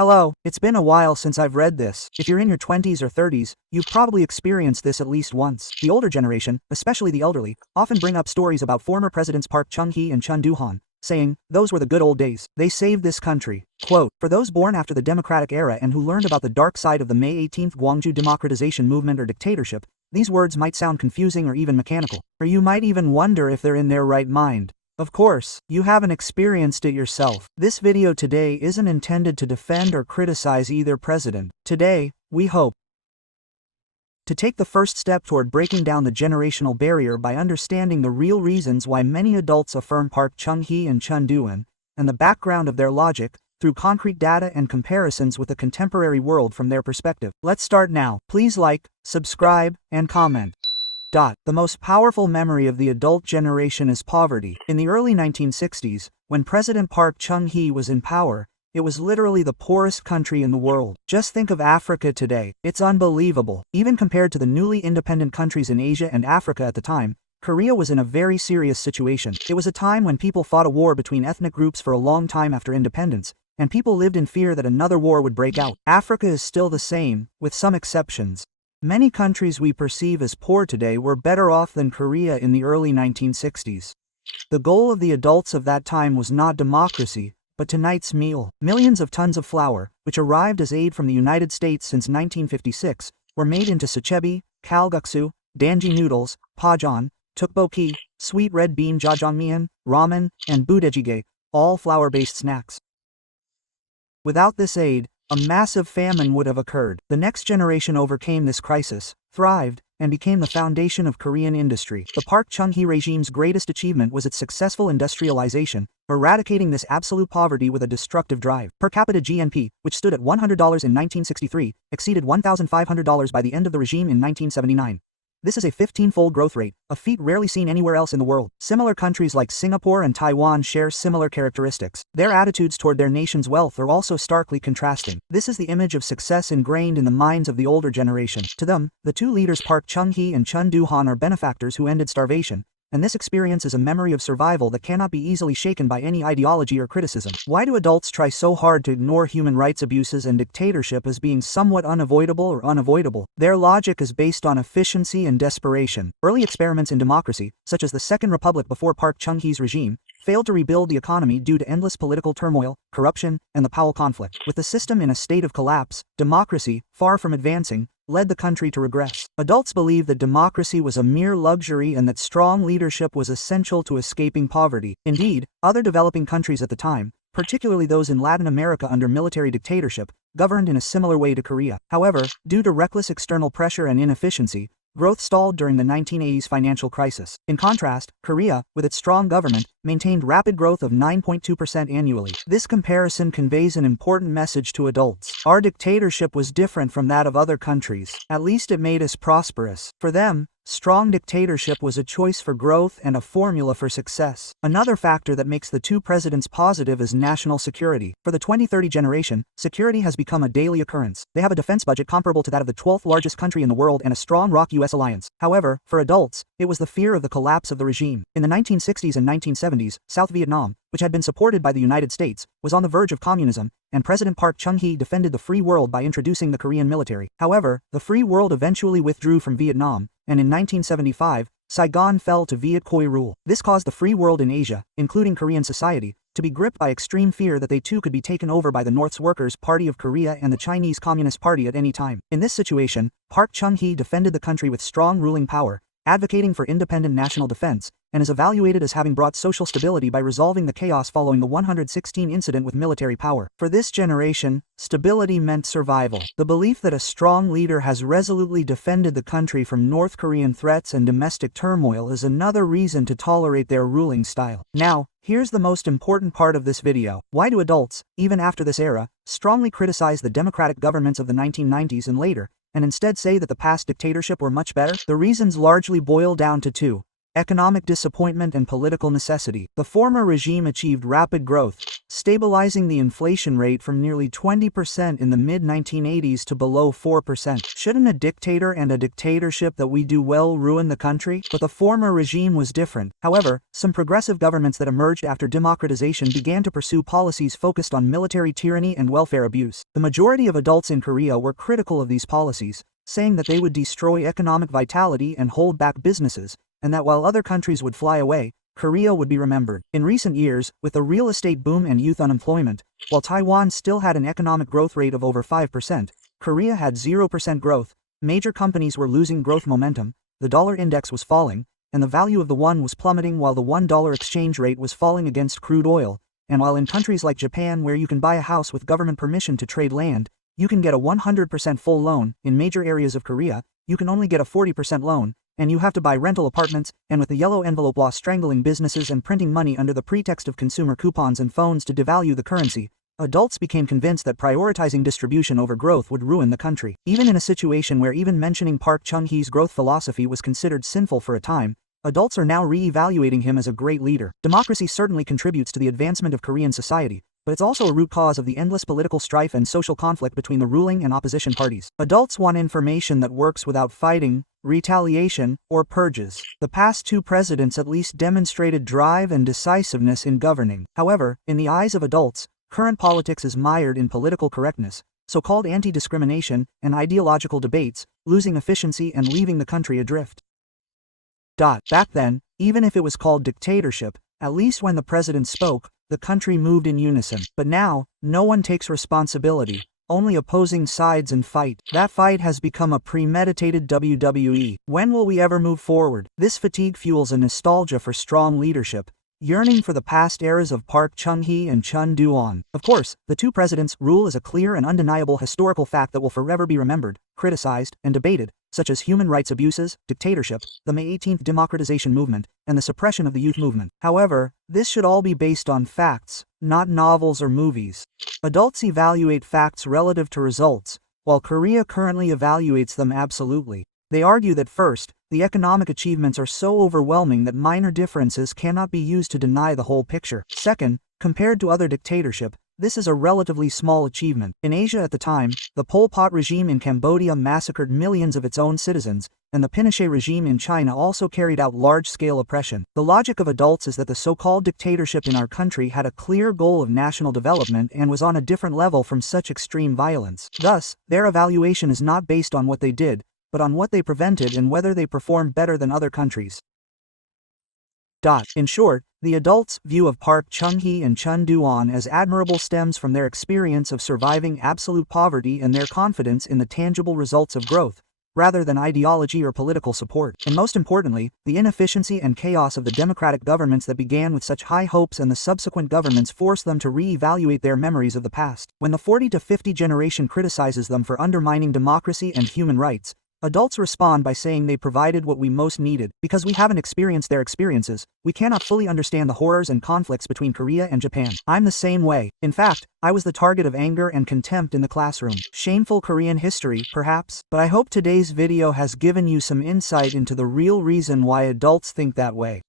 Hello, it's been a while since I've read this. If you're in your 20s or 30s, you've probably experienced this at least once. The older generation, especially the elderly, often bring up stories about former presidents Park Chung-hee and Chun Doo-hwan, saying, "Those were the good old days. They saved this country." Quote, for those born after the democratic era and who learned about the dark side of the May 18 Gwangju democratization movement or dictatorship, these words might sound confusing or even mechanical. Or you might even wonder if they're in their right mind. Of course, you haven't experienced it yourself. This video today isn't intended to defend or criticize either president. Today, we hope to take the first step toward breaking down the generational barrier by understanding the real reasons why many adults affirm Park Chung-hee and Chun Doo-hwan, and the background of their logic, through concrete data and comparisons with the contemporary world from their perspective. Let's start now. Please like, subscribe, and comment. The most powerful memory of the adult generation is poverty. In the early 1960s, when President Park Chung-hee was in power, it was literally the poorest country in the world. Just think of Africa today. It's unbelievable. Even compared to the newly independent countries in Asia and Africa at the time, Korea was in a very serious situation. It was a time when people fought a war between ethnic groups for a long time after independence, and people lived in fear that another war would break out. Africa is still the same, with some exceptions. Many countries we perceive as poor today were better off than Korea in the early 1960s. The goal of the adults of that time was not democracy, but tonight's meal. Millions of tons of flour, which arrived as aid from the United States since 1956, were made into suchebi, kalguksu, danji noodles, pajeon, tteokbokki, sweet red bean jjajangmyeon, ramen, and budae-jjigae, all flour-based snacks. Without this aid, a massive famine would have occurred. The next generation overcame this crisis, thrived, and became the foundation of Korean industry. The Park Chung-hee regime's greatest achievement was its successful industrialization, eradicating this absolute poverty with a destructive drive. Per capita GNP, which stood at $100 in 1963, exceeded $1,500 by the end of the regime in 1979. This is a 15-fold growth rate, a feat rarely seen anywhere else in the world. Similar countries like Singapore and Taiwan share similar characteristics. Their attitudes toward their nation's wealth are also starkly contrasting. This is the image of success ingrained in the minds of the older generation. To them, the two leaders Park Chung-hee and Chun Doo-hwan are benefactors who ended starvation, and this experience is a memory of survival that cannot be easily shaken by any ideology or criticism. Why do adults try so hard to ignore human rights abuses and dictatorship as being somewhat unavoidable or unavoidable? Their logic is based on efficiency and desperation. Early experiments in democracy, such as the Second Republic before Park Chung-hee's regime, failed to rebuild the economy due to endless political turmoil, corruption, and the Powell conflict. With the system in a state of collapse, democracy, far from advancing, led the country to regress. Adults believed that democracy was a mere luxury and that strong leadership was essential to escaping poverty. Indeed, other developing countries at the time, particularly those in Latin America under military dictatorship, governed in a similar way to Korea. However, due to reckless external pressure and inefficiency, growth stalled during the 1980s financial crisis. In contrast, Korea, with its strong government, maintained rapid growth of 9.2% annually. This comparison conveys an important message to adults. Our dictatorship was different from that of other countries. At least it made us prosperous. For them, strong dictatorship was a choice for growth and a formula for success. Another factor that makes the two presidents positive is national security. For the 2030 generation, security has become a daily occurrence. They have a defense budget comparable to that of the 12th largest country in the world and a strong ROK-US alliance. However, for adults, it was the fear of the collapse of the regime. In the 1960s and 1970s, South Vietnam, which had been supported by the United States, was on the verge of communism, and President Park Chung-hee defended the free world by introducing the Korean military. However, the free world eventually withdrew from Vietnam, and in 1975, Saigon fell to Viet Cong rule. This caused the free world in Asia, including Korean society, to be gripped by extreme fear that they too could be taken over by the North's Workers' Party of Korea and the Chinese Communist Party at any time. In this situation, Park Chung-hee defended the country with strong ruling power, advocating for independent national defense, and is evaluated as having brought social stability by resolving the chaos following the 116 incident with military power. For this generation, stability meant survival. The belief that a strong leader has resolutely defended the country from North Korean threats and domestic turmoil is another reason to tolerate their ruling style. Now, here's the most important part of this video. Why do adults, even after this era, strongly criticize the democratic governments of the 1990s and later, and instead say that the past dictatorship were much better? The reasons largely boil down to two. Economic disappointment and political necessity. The former regime achieved rapid growth, stabilizing the inflation rate from nearly 20% in the mid-1980s to below 4%. Shouldn't a dictator and a dictatorship that we do well ruin the country? But the former regime was different. However, some progressive governments that emerged after democratization began to pursue policies focused on military tyranny and welfare abuse. The majority of adults in Korea were critical of these policies, saying that they would destroy economic vitality and hold back businesses, and that while other countries would fly away, Korea would be remembered. In recent years, with the real estate boom and youth unemployment, while Taiwan still had an economic growth rate of over 5%, Korea had 0% growth, major companies were losing growth momentum, the dollar index was falling, and the value of the won was plummeting while the $1 exchange rate was falling against crude oil, and while in countries like Japan where you can buy a house with government permission to trade land, you can get a 100% full loan, in major areas of Korea, you can only get a 40% loan, and you have to buy rental apartments, and with the yellow envelope law strangling businesses and printing money under the pretext of consumer coupons and phones to devalue the currency, adults became convinced that prioritizing distribution over growth would ruin the country. Even in a situation where even mentioning Park Chung-hee's growth philosophy was considered sinful for a time, adults are now re-evaluating him as a great leader. Democracy certainly contributes to the advancement of Korean society, but it's also a root cause of the endless political strife and social conflict between the ruling and opposition parties. Adults want information that works without fighting, retaliation, or purges. The past two presidents at least demonstrated drive and decisiveness in governing. However, in the eyes of adults, current politics is mired in political correctness, so-called anti-discrimination, and ideological debates, losing efficiency and leaving the country adrift. Back then, even if it was called dictatorship, at least when the president spoke, the country moved in unison. But now, no one takes responsibility, only opposing sides and fight. That fight has become a premeditated WWE. When will we ever move forward? This fatigue fuels a nostalgia for strong leadership, yearning for the past eras of Park Chung-hee and Chun Doo-hwan. Of course, the two presidents' rule is a clear and undeniable historical fact that will forever be remembered, criticized, and debated, such as human rights abuses, dictatorship, the May 18th democratization movement, and the suppression of the youth movement. However, this should all be based on facts, not novels or movies. Adults evaluate facts relative to results, while Korea currently evaluates them absolutely. They argue that first, the economic achievements are so overwhelming that minor differences cannot be used to deny the whole picture. Second, compared to other dictatorship, this is a relatively small achievement. In Asia at the time, the Pol Pot regime in Cambodia massacred millions of its own citizens, and the Pinochet regime in China also carried out large-scale oppression. The logic of adults is that the so-called dictatorship in our country had a clear goal of national development and was on a different level from such extreme violence. Thus, their evaluation is not based on what they did, but on what they prevented and whether they performed better than other countries. In short, the adults' view of Park Chung-hee and Chun Doo-hwan as admirable stems from their experience of surviving absolute poverty and their confidence in the tangible results of growth, rather than ideology or political support. And most importantly, the inefficiency and chaos of the democratic governments that began with such high hopes and the subsequent governments forced them to re-evaluate their memories of the past. When the 40 to 50 generation criticizes them for undermining democracy and human rights, adults respond by saying they provided what we most needed. Because we haven't experienced their experiences, we cannot fully understand the horrors and conflicts between Korea and Japan. I'm the same way. In fact, I was the target of anger and contempt in the classroom. Shameful Korean history, perhaps? But I hope today's video has given you some insight into the real reason why adults think that way.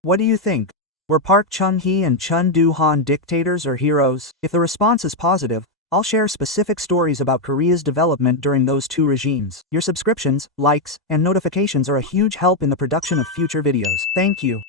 What do you think? Were Park Chung-hee and Chun Doo-hwan dictators or heroes? If the response is positive, I'll share specific stories about Korea's development during those two regimes. Your subscriptions, likes, and notifications are a huge help in the production of future videos. Thank you.